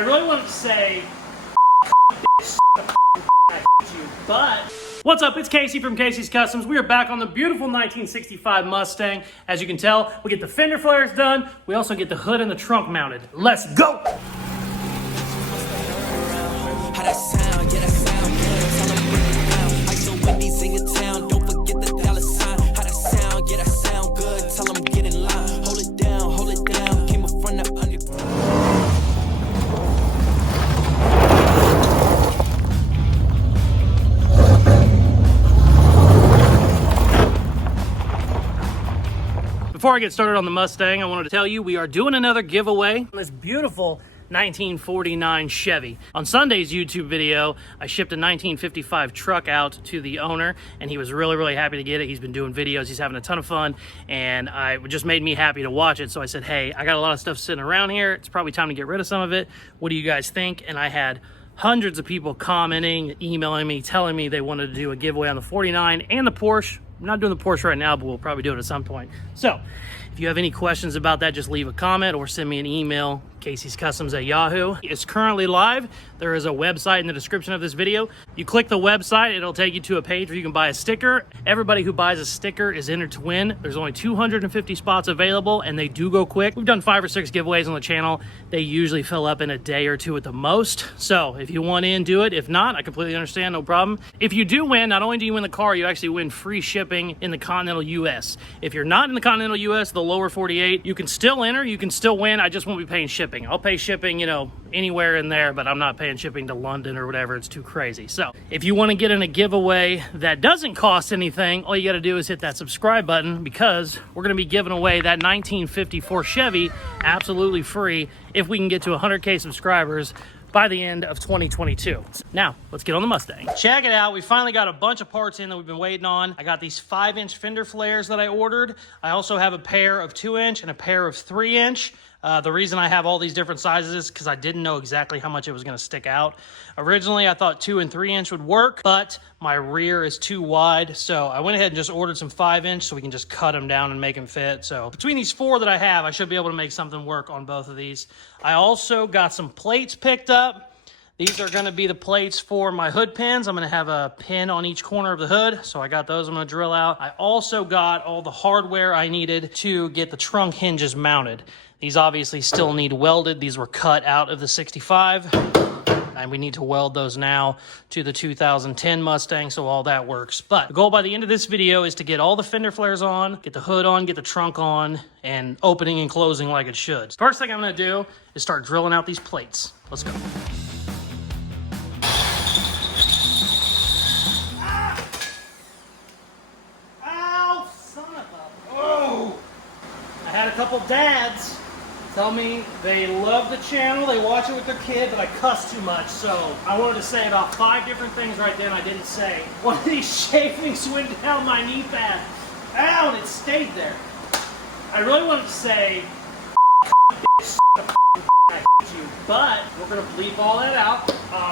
I really wanted to say, bitch, I hate you, but... What's up, it's Casey from Caseyscustoms. We are back on the beautiful 1965 Mustang. As you can tell, we get the fender flares done. We also get the hood and the trunk mounted. Let's go! How that sound? Yeah, that sound good. Tell them bring it down. Like the Wendy's in your town. Don't forget the dollar sign. How that sound? Yeah, that sound good. Tell them get in line. Hold it down, hold it down. Came up from the underground. Before I get started on the Mustang, I wanted to tell you we are doing another giveaway on this beautiful 1949 Chevy. On Sunday's YouTube video, I shipped a 1955 truck out to the owner, and he was really happy to get it. He's been doing videos, he's having a ton of fun, and it just made me happy to watch it. So I said, hey, I got a lot of stuff sitting around here. It's probably time to get rid of some of it. What do you guys think? And I had hundreds of people commenting, emailing me, telling me they wanted to do a giveaway on the 49 and the Porsche. I'm not doing the Porsche right now, but we'll probably do it at some point. So if you have any questions about that, just leave a comment or send me an email, Caseyscustoms@yahoo. It's currently live. There is a website in the description of this video. You click the website, it'll take you to a page where you can buy a sticker. Everybody who buys a sticker is entered to win. There's only 250 spots available, and they do go quick. We've done 5 or 6 giveaways on the channel. They usually fill up in a day or two at the most. So if you want in, do it. If not, I completely understand, no problem. If you do win, not only do you win the car, you actually win free shipping in the continental US. If you're not in the continental US, the lower 48, you can still enter, you can still win. I just won't be paying shipping. I'll pay shipping, you know, anywhere in there, but I'm not paying shipping to London or whatever. It's too crazy. So if you want to get in a giveaway that doesn't cost anything, all you got to do is hit that subscribe button, because we're going to be giving away that 1954 Chevy absolutely free if we can get to 100K subscribers by the end of 2022. Now, let's get on the Mustang. Check it out. We finally got a bunch of parts in that we've been waiting on. I got these 5-inch fender flares that I ordered. I also have a pair of 2-inch and a pair of 3-inch. The reason I have all these different sizes is because I didn't know exactly how much it was going to stick out. Originally, I thought 2 and 3-inch would work, but my rear is too wide. So I went ahead and just ordered some 5-inch so we can just cut them down and make them fit. So between these 4 that I have, I should be able to make something work on both of these. I also got some plates picked up. These are going to be the plates for my hood pins. I'm going to have a pin on each corner of the hood. So I got those I'm going to drill out. I also got all the hardware I needed to get the trunk hinges mounted. These obviously still need welded. These were cut out of the 65. And we need to weld those now to the 2010 Mustang, so all that works. But the goal by the end of this video is to get all the fender flares on, get the hood on, get the trunk on, and opening and closing like it should. First thing I'm going to do is start drilling out these plates. Let's go. I had a couple dads tell me they love the channel, they watch it with their kid, but I cuss too much, so I wanted to say about 5 different things right then I didn't say. One of these shavings went down my knee pad. Ow, and it stayed there. I really wanted to say, bitch, I hate you, but we're going to bleep all that out,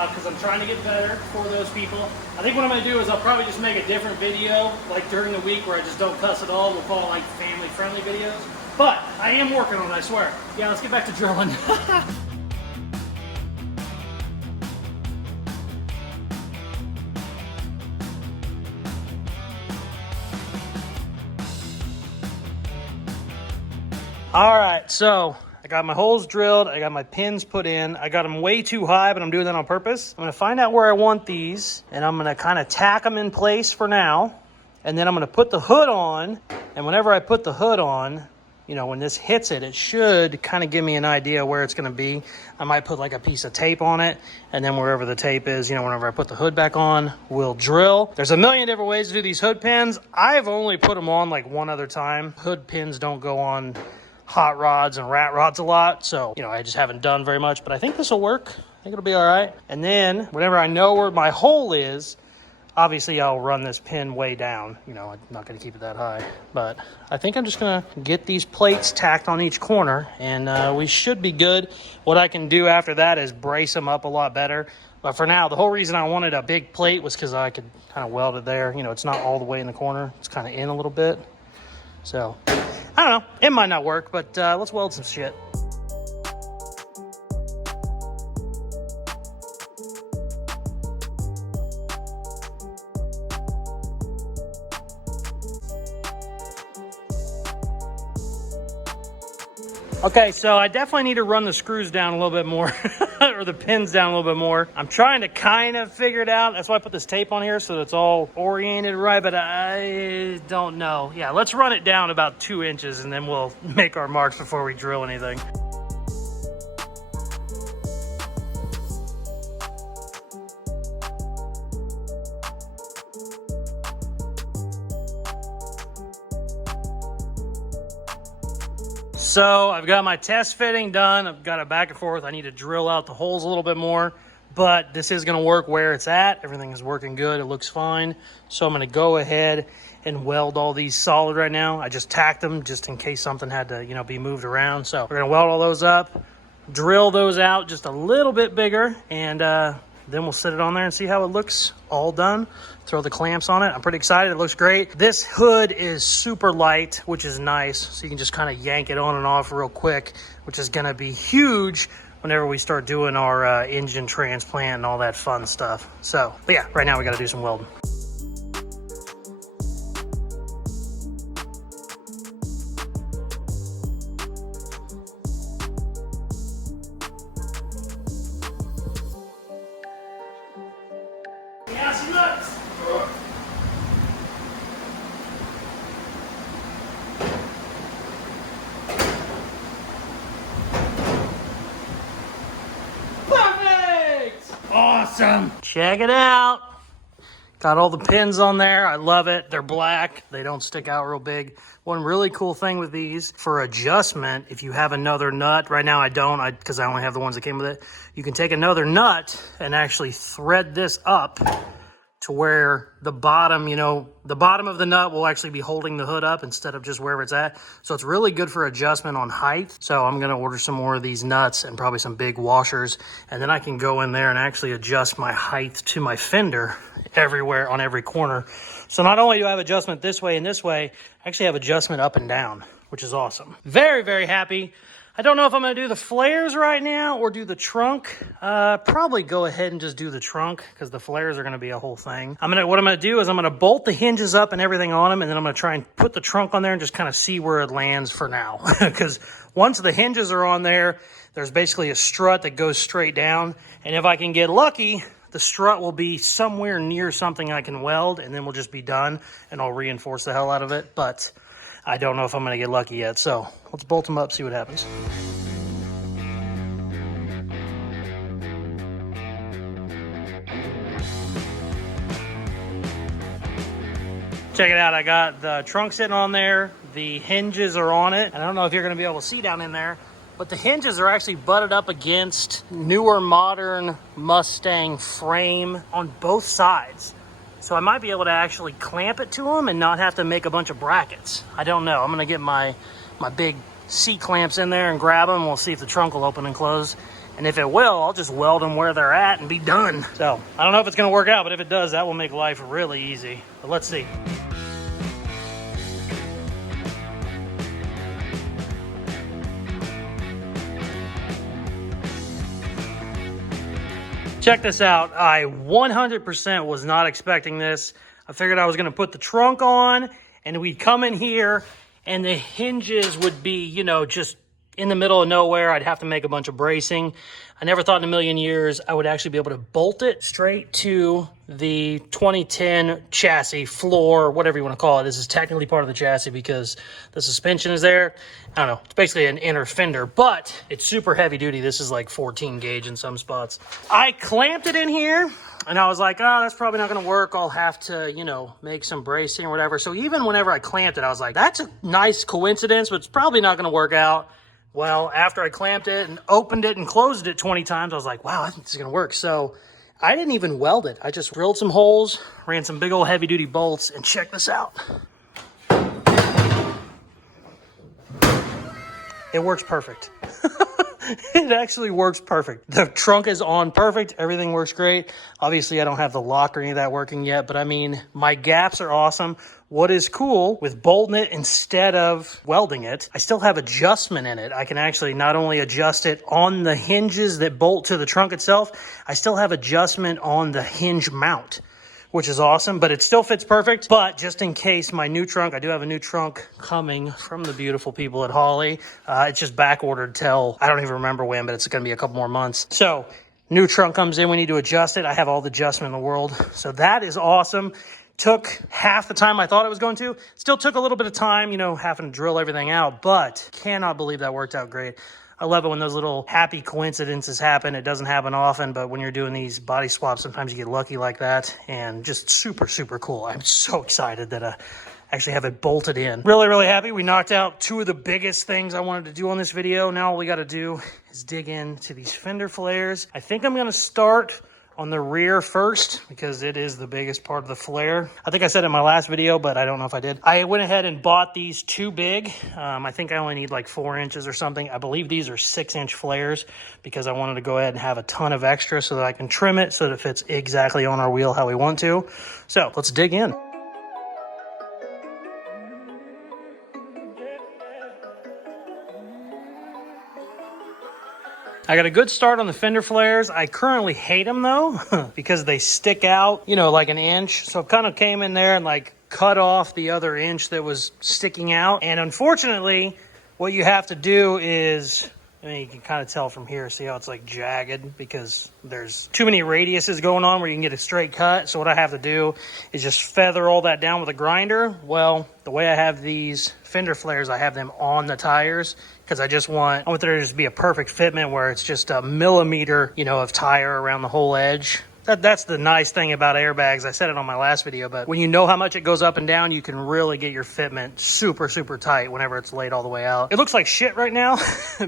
because I'm trying to get better for those people. I think what I'm going to do is I'll probably just make a different video, like during the week, where I just don't cuss at all. We'll call it like family-friendly videos. But I am working on it, I swear. Yeah, let's get back to drilling. All right, so I got my holes drilled. I got my pins put in. I got them way too high, but I'm doing that on purpose. I'm gonna find out where I want these, and I'm gonna kind of tack them in place for now. And then I'm gonna put the hood on, and whenever I put the hood on, you know, when this hits it, it should kind of give me an idea where it's going to be. I might put like a piece of tape on it, and then wherever the tape is, you know, whenever I put the hood back on, we'll drill. There's a million different ways to do these hood pins. I've only put them on like one other time. Hood pins don't go on hot rods and rat rods a lot, so, you know, I just haven't done very much, but I think this will work. I think it'll be all right. And then whenever I know where my hole is, obviously, I'll run this pin way down. You know, I'm not going to keep it that high. But I think I'm just going to get these plates tacked on each corner, and we should be good. What I can do after that is brace them up a lot better. But for now, the whole reason I wanted a big plate was because I could kind of weld it there. You know, it's not all the way in the corner. It's kind of in a little bit. So, I don't know. It might not work, but let's weld some shit. Okay, so I definitely need to run the screws down a little bit more, or the pins down a little bit more. I'm trying to kind of figure it out. That's why I put this tape on here so that it's all oriented right, but I don't know. Yeah, let's run it down about 2 inches and then we'll make our marks before we drill anything. So I've got my test fitting done. I've got it back and forth. I need to drill out the holes a little bit more, but this is going to work where it's at. Everything is working good. It looks fine. So I'm going to go ahead and weld all these solid right now. I just tacked them just in case something had to, be moved around. So we're going to weld all those up, drill those out just a little bit bigger, and then we'll sit it on there and see how it looks all done. Throw the clamps on it. I'm pretty excited. It looks great. This hood is super light, which is nice. So you can just kind of yank it on and off real quick, which is going to be huge whenever we start doing our engine transplant and all that fun stuff. So, but yeah, right now we got to do some welding. Yeah, some nuts. Perfect! Awesome. Check it out. Got all the pins on there. I love it. They're black. They don't stick out real big. One really cool thing with these for adjustment, if you have another nut, right now I don't, because I only have the ones that came with it. You can take another nut and actually thread this up to where the bottom, the bottom of the nut will actually be holding the hood up instead of just wherever it's at. So it's really good for adjustment on height. So I'm going to order some more of these nuts and probably some big washers. And then I can go in there and actually adjust my height to my fender everywhere on every corner. So not only do I have adjustment this way and this way, I actually have adjustment up and down, which is awesome. Very, very happy. I don't know if I'm going to do the flares right now or do the trunk. Probably go ahead and just do the trunk because the flares are going to be a whole thing. What I'm going to do is I'm going to bolt the hinges up and everything on them, and then I'm going to try and put the trunk on there and just kind of see where it lands for now. Because once the hinges are on there, there's basically a strut that goes straight down. And if I can get lucky, the strut will be somewhere near something I can weld, and then we'll just be done, and I'll reinforce the hell out of it. But I don't know if I'm going to get lucky yet, so let's bolt them up, see what happens. Check it out, I got the trunk sitting on there, the hinges are on it. I don't know if you're going to be able to see down in there, but the hinges are actually butted up against newer modern Mustang frame on both sides. So I might be able to actually clamp it to them and not have to make a bunch of brackets. I don't know. I'm going to get my big C-clamps in there and grab them. We'll see if the trunk will open and close. And if it will, I'll just weld them where they're at and be done. So I don't know if it's going to work out, but if it does, that will make life really easy. But let's see. Check this out. I 100% was not expecting this. I figured I was going to put the trunk on and we'd come in here and the hinges would be, just in the middle of nowhere. I'd have to make a bunch of bracing. I never thought in a million years I would actually be able to bolt it straight to the 2010 chassis floor, whatever you want to call it. This is technically part of the chassis because the suspension is there. I don't know. It's basically an inner fender, but it's super heavy duty. This is like 14 gauge in some spots. I clamped it in here and I was like, oh, that's probably not going to work. I'll have to, make some bracing or whatever. So even whenever I clamped it, I was like, that's a nice coincidence, but it's probably not going to work out. Well, after I clamped it and opened it and closed it 20 times, I was like, wow, I think this is going to work. So I didn't even weld it. I just drilled some holes, ran some big old heavy duty bolts, and check this out. It works perfect. It actually works perfect. The trunk is on perfect. Everything works great. Obviously, I don't have the lock or any of that working yet, but I mean, my gaps are awesome. What is cool with bolting it instead of welding it, I still have adjustment in it. I can actually not only adjust it on the hinges that bolt to the trunk itself, I still have adjustment on the hinge mount. which is awesome, but it still fits perfect. But just in case my new trunk, I do have a new trunk coming from the beautiful people at Holley. It's just back ordered till, I don't even remember when, but it's going to be a couple more months. So new trunk comes in, we need to adjust it. I have all the adjustment in the world. So that is awesome. Took half the time I thought it was going to. Still took a little bit of time, you know, having to drill everything out, but cannot believe that worked out great. I love it when those little happy coincidences happen. It doesn't happen often, but when you're doing these body swaps, sometimes you get lucky like that, and just super, super cool. I'm so excited that I actually have it bolted in. Really, really happy. We knocked out two of the biggest things I wanted to do on this video. Now all we got to do is dig into these Fender Flares. I think I'm going to start on the rear first because it is the biggest part of the flare. I think I said it in my last video, but I don't know if I did. I went ahead and bought these too big. I think I only need like 4 inches or something. I believe these are 6-inch flares because I wanted to go ahead and have a ton of extra so that I can trim it so that it fits exactly on our wheel how we want to. So let's dig in. I got a good start on the Fender Flares. I currently hate them though, because they stick out, you know, like an inch. So I kind of came in there and like cut off the other inch that was sticking out. And unfortunately, what you have to do is, I mean, you can kind of tell from here, see how it's like jagged because there's too many radiuses going on where you can get a straight cut. So what I have to do is just feather all that down with a grinder. Well, the way I have these Fender Flares, I have them on the tires because I want there to just be a perfect fitment where it's just a millimeter, you know, of tire around the whole edge. That's the nice thing about airbags. I said it on my last video, but when you know how much it goes up and down, you can really get your fitment super, super tight whenever it's laid all the way out. It looks like shit right now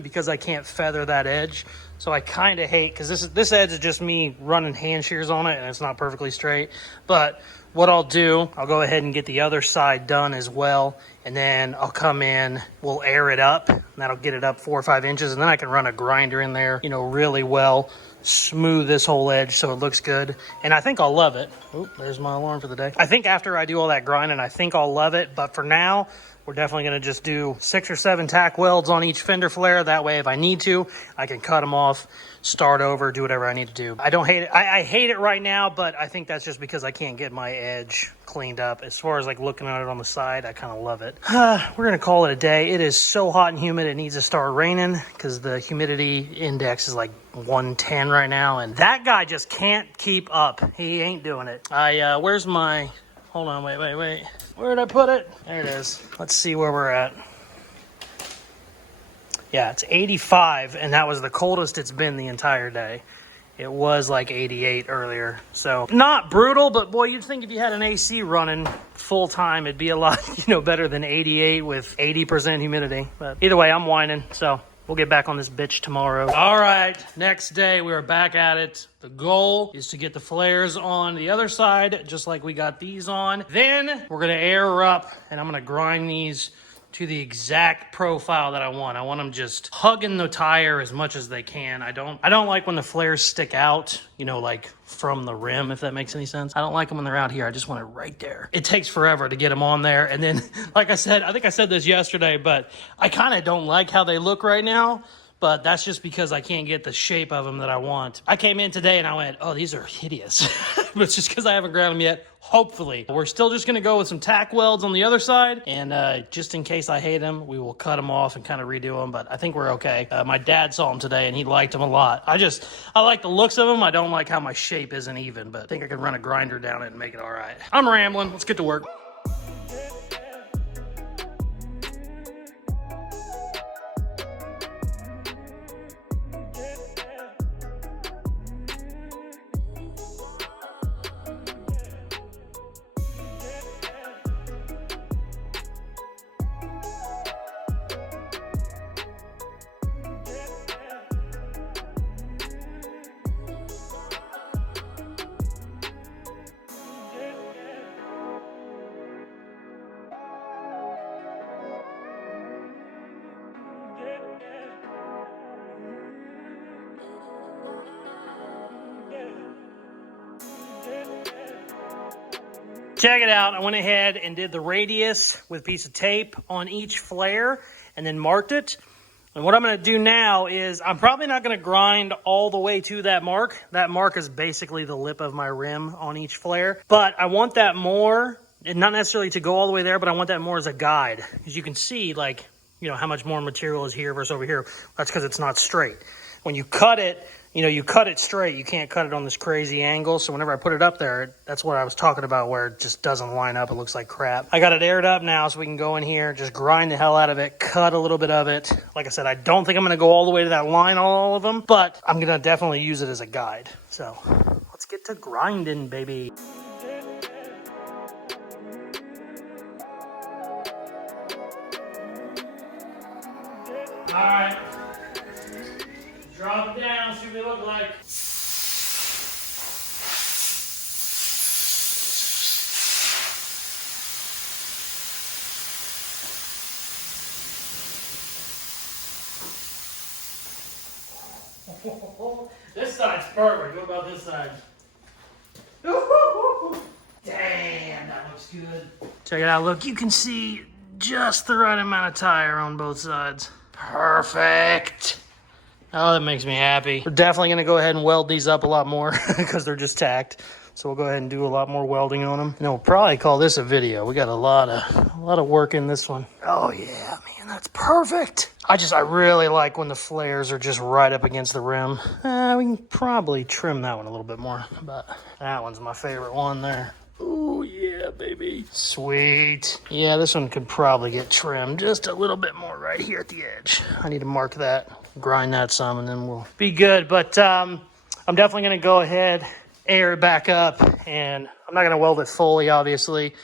because I can't feather that edge. So I kind of hate, because this edge is just me running hand shears on it and it's not perfectly straight. But what I'll do, I'll go ahead and get the other side done as well. And then I'll come in, we'll air it up, and that'll get it up 4 or 5 inches. And then I can run a grinder in there, you know, really well, smooth this whole edge so it looks good. And I think I'll love it. Oh, there's my alarm for the day. I think after I do all that grinding, I think I'll love it. But for now, we're definitely going to just do 6 or 7 tack welds on each Fender Flare. That way, if I need to, I can cut them off, start over, do whatever I need to do. I don't hate it. I hate it right now, but I think that's just because I can't get my edge cleaned up. As far as like looking at it on the side, I kind of love it. We're going to call it a day. It is so hot and humid, it needs to start raining because the humidity index is like 110 right now. And that guy just can't keep up. He ain't doing it. Where's my... Hold on, wait. Where did I put it? There it is. Let's see where we're at. Yeah, it's 85, and that was the coldest it's been the entire day. It was like 88 earlier. So not brutal, but boy, you'd think if you had an AC running full time, it'd be a lot, you know, better than 88 with 80% humidity. But either way, I'm whining, so we'll get back on this bitch tomorrow. All right, next day, we are back at it. The goal is to get the flares on the other side, just like we got these on. Then we're gonna air up, and I'm gonna grind these to the exact profile that I want. I want them just hugging the tire as much as they can. I don't like when the flares stick out, you know, like from the rim, if that makes any sense. I don't like them when they're out here. I just want it right there. It takes forever to get them on there. And then, like I said, I think I said this yesterday, but I kind of don't like how they look right now. But that's just because I can't get the shape of them that I want. I came in today and I went, oh, these are hideous. But it's just because I haven't ground them yet. Hopefully. We're still just going to go with some tack welds on the other side. And just in case I hate them, we will cut them off and kind of redo them. But I think we're okay. My dad saw them today and he liked them a lot. I like the looks of them. I don't like how my shape isn't even. But I think I can run a grinder down it and make it all right. I'm rambling. Let's get to work. Check it out. I went ahead and did the radius with a piece of tape on each flare and then marked it. And what I'm going to do now is I'm probably not going to grind all the way to that mark. That mark is basically the lip of my rim on each flare. But I want that more, and not necessarily to go all the way there, but I want that more as a guide. Because you can see, like, you know, how much more material is here versus over here. That's because it's not straight. When you cut it, you know, you cut it straight. You can't cut it on this crazy angle. So whenever I put it up there, that's what I was talking about, where it just doesn't line up. It looks like crap. I got it aired up now so we can go in here, just grind the hell out of it, cut a little bit of it. Like I said, I don't think I'm going to go all the way to that line, all of them, but I'm going to definitely use it as a guide. So let's get to grinding, baby. All right. Drop it down, see what they look like. This side's perfect. What about this side? Damn, that looks good. Check it out. Look, you can see just the right amount of tire on both sides. Perfect. Oh, that makes me happy. We're definitely going to go ahead and weld these up a lot more because they're just tacked. So we'll go ahead and do a lot more welding on them. And then we'll probably call this a video. We got a lot of work in this one. Oh yeah, man, that's perfect. I really like when the flares are just right up against the rim. We can probably trim that one a little bit more, but that one's my favorite one there. Oh yeah, baby. Sweet. Yeah, this one could probably get trimmed just a little bit more right here at the edge. I need to mark that, grind that some, and then we'll be good. But I'm definitely going to go ahead, air it back up, and I'm not going to weld it fully, obviously,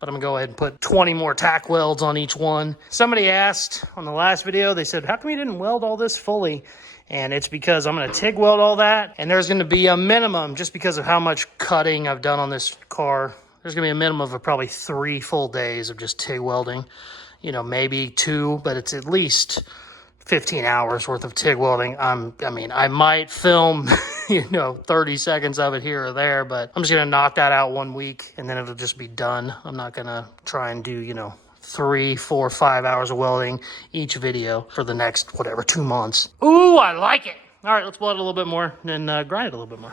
but I'm going to go ahead and put 20 more tack welds on each one. Somebody asked on the last video, they said, how come you didn't weld all this fully? And it's because I'm going to TIG weld all that, and there's going to be a minimum, just because of how much cutting I've done on this car, there's going to be a minimum of probably 3 full days of just TIG welding. You know, maybe 2, but it's at least 15 hours worth of TIG welding. I mean, I might film, 30 seconds of it here or there, but I'm just going to knock that out 1 week, and then it'll just be done. I'm not going to try and do, 3, 4, 5 hours of welding each video for the next, 2 months. Ooh, I like it. All right, let's weld it a little bit more and grind it a little bit more.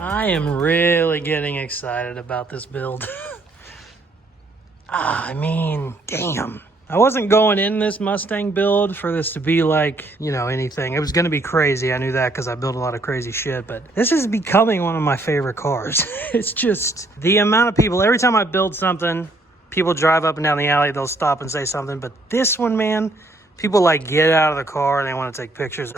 I am really getting excited about this build. I mean, damn. I wasn't going in this Mustang build for this to be like, anything. It was going to be crazy. I knew that because I built a lot of crazy shit. But this is becoming one of my favorite cars. It's just the amount of people. Every time I build something, people drive up and down the alley. They'll stop and say something. But this one, man, people get out of the car and they want to take pictures.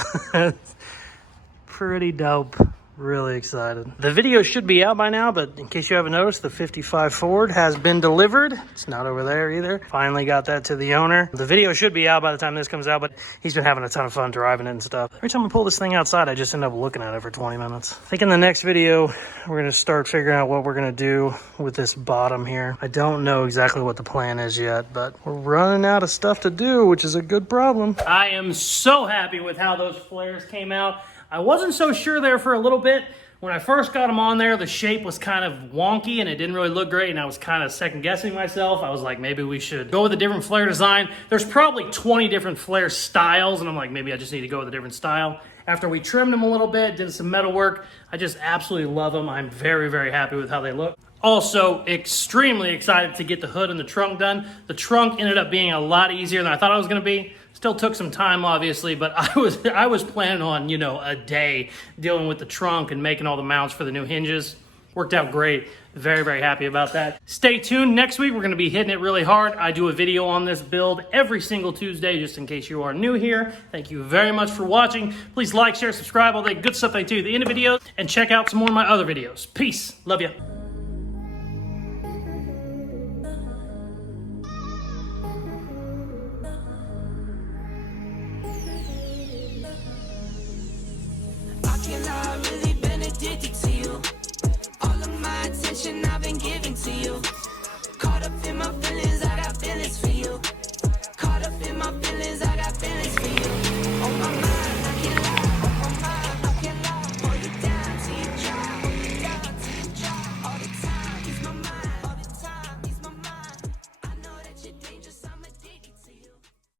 Pretty dope. Really excited. The video should be out by now, but in case you haven't noticed, the 55 Ford has been delivered. It's not over there either. Finally got that to the owner. The video should be out by the time this comes out, but he's been having a ton of fun driving it and stuff. Every time I pull this thing outside, I just end up looking at it for 20 minutes. I think in the next video, we're going to start figuring out what we're going to do with this bottom here. I don't know exactly what the plan is yet, but we're running out of stuff to do, which is a good problem. I am so happy with how those flares came out. I wasn't so sure there for a little bit. When I first got them on there, the shape was kind of wonky and it didn't really look great, and I was kind of second guessing myself. I was like, maybe we should go with a different flare design. There's probably 20 different flare styles, and I'm like, maybe I just need to go with a different style. After we trimmed them a little bit, did some metal work, I just absolutely love them. I'm very, very happy with how they look. Also, extremely excited to get the hood and the trunk done. The trunk ended up being a lot easier than I thought it was going to be. Still took some time, obviously, but I was planning on, you know, a day dealing with the trunk and making all the mounts for the new hinges. Worked out great. Very, very happy about that. Stay tuned. Next week, we're going to be hitting it really hard. I do a video on this build every single Tuesday, just in case you are new here. Thank you very much for watching. Please like, share, subscribe, all that good stuff I do at the end of videos, and check out some more of my other videos. Peace. Love ya. I've really been addicted to you. All of my attention I've been giving to you.